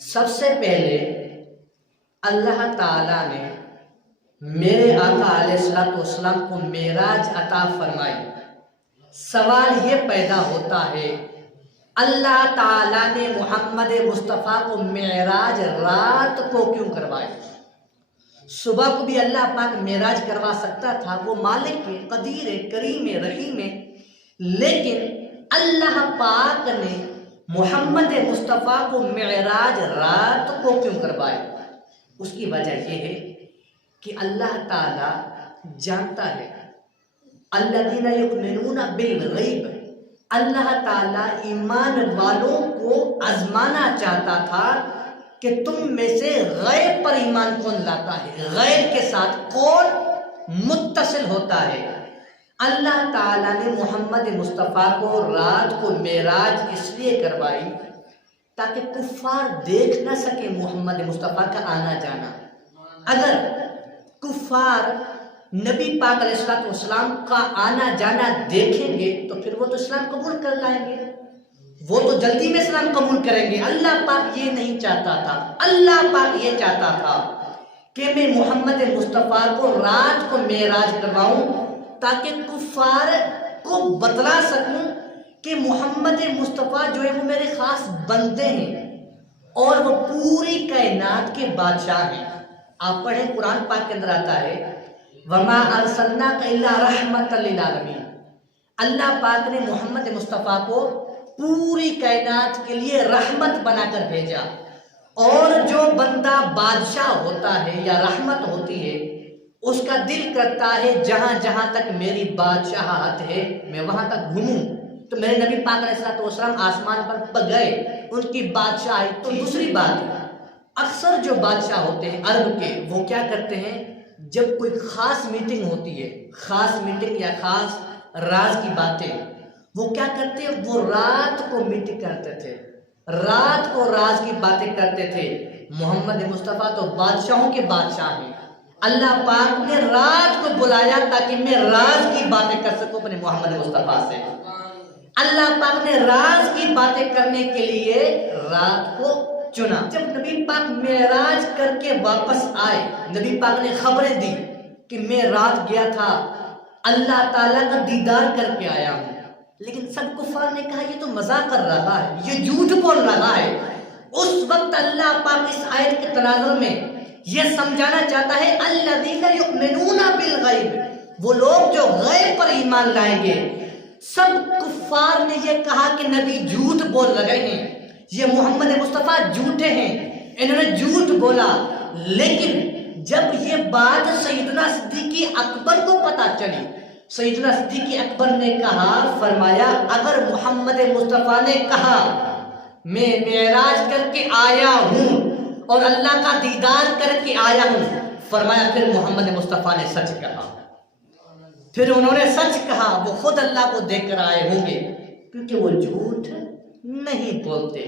سب سے پہلے اللہ تعالیٰ نے میرے آقا علیہ الصلوۃ والسلام کو معراج عطا فرمائی۔ سوال یہ پیدا ہوتا ہے اللہ تعالیٰ نے محمد مصطفیٰ کو معراج رات کو کیوں کروائی؟ صبح کو بھی اللہ پاک معراج کروا سکتا تھا، وہ مالک ہے، قدیر ہے، کریم ہے، رحیم ہے، لیکن اللہ پاک نے محمد مصطفیٰ کو معراج رات کو کیوں کروائی؟ اس کی وجہ یہ ہے کہ اللہ تعالیٰ جانتا ہے الذین یؤمنون بالغیب، اللہ تعالیٰ ایمان والوں کو آزمانا چاہتا تھا کہ تم میں سے غیب پر ایمان کون لاتا ہے، غیب کے ساتھ کون متصل ہوتا ہے۔ اللہ تعالیٰ نے محمد مصطفیٰ کو رات کو معراج اس لیے کروائی تاکہ کفار دیکھ نہ سکے محمد مصطفیٰ کا آنا جانا۔ اگر کفار نبی پاک علیہ الصلوۃ والسلام کا آنا جانا دیکھیں گے تو پھر وہ تو اسلام قبول کر لائیں گے، وہ تو جلدی میں اسلام قبول کریں گے۔ اللہ پاک یہ نہیں چاہتا تھا، اللہ پاک یہ چاہتا تھا کہ میں محمد مصطفیٰ کو رات کو معراج کرواؤں تاکہ کفار کو بتلا سکوں کہ محمد مصطفیٰ جو ہے وہ میرے خاص بندے ہیں اور وہ پوری کائنات کے بادشاہ ہیں۔ آپ پڑھیں قرآن پاک کے اندر آتا ہے وَمَا أَرْسَلْنَاكَ إِلَّا رَحْمَةً لِّلْعَالَمِينَ، اللہ پاک نے محمد مصطفیٰ کو پوری کائنات کے لیے رحمت بنا کر بھیجا، اور جو بندہ بادشاہ ہوتا ہے یا رحمت ہوتی ہے اس کا دل کرتا ہے جہاں جہاں تک میری بادشاہت ہے میں وہاں تک گھوموں۔ تو میرے نبی پاک علیہ الصلوۃ والسلام آسمان پر گئے، ان کی بادشاہی تو دوسری بات ہے۔ اکثر جو بادشاہ ہوتے ہیں عرب کے، وہ کیا کرتے ہیں جب کوئی خاص میٹنگ ہوتی ہے، خاص میٹنگ یا خاص راز کی باتیں، وہ کیا کرتے ہیں، وہ رات کو میٹنگ کرتے تھے، رات کو راز کی باتیں کرتے تھے۔ محمد مصطفیٰ تو بادشاہوں کے بادشاہ ہیں، اللہ پاک نے رات کو بلایا تاکہ میں راز کی باتیں کر سکوں اپنے محمد مصطفیٰ سے۔ اللہ پاک نے راز کی باتیں کرنے کے لیے رات کو چنا۔ جب نبی پاک معراج کر کے واپس آئے، نبی پاک نے خبریں دی کہ میں رات گیا تھا، اللہ تعالیٰ کا دیدار کر کے آیا ہوں، لیکن سب کفار نے کہا یہ تو مذاق کر رہا ہے، یہ جھوٹ بول رہا ہے۔ اس وقت اللہ پاک اس آیت کے تناظر میں یہ سمجھانا چاہتا ہے الذین یؤمنون بالغیب، وہ لوگ جو غیب پر ایمان لائیں گے۔ سب کفار نے یہ کہا کہ نبی جھوٹ بول رہے ہیں، یہ محمد مصطفیٰ جھوٹے ہیں، انہوں نے جھوٹ بولا۔ لیکن جب یہ بات سیدنا صدیق اکبر کو پتہ چلی، سیدنا صدیق اکبر نے کہا، فرمایا اگر محمد مصطفیٰ نے کہا میں معراج کر کے آیا ہوں اور اللہ کا دیدار کر کے آیا ہوں، فرمایا پھر محمد مصطفیٰ نے سچ کہا، پھر انہوں نے سچ کہا، وہ خود اللہ کو دیکھ کر آئے ہوں گے، کیونکہ وہ جھوٹ نہیں بولتے۔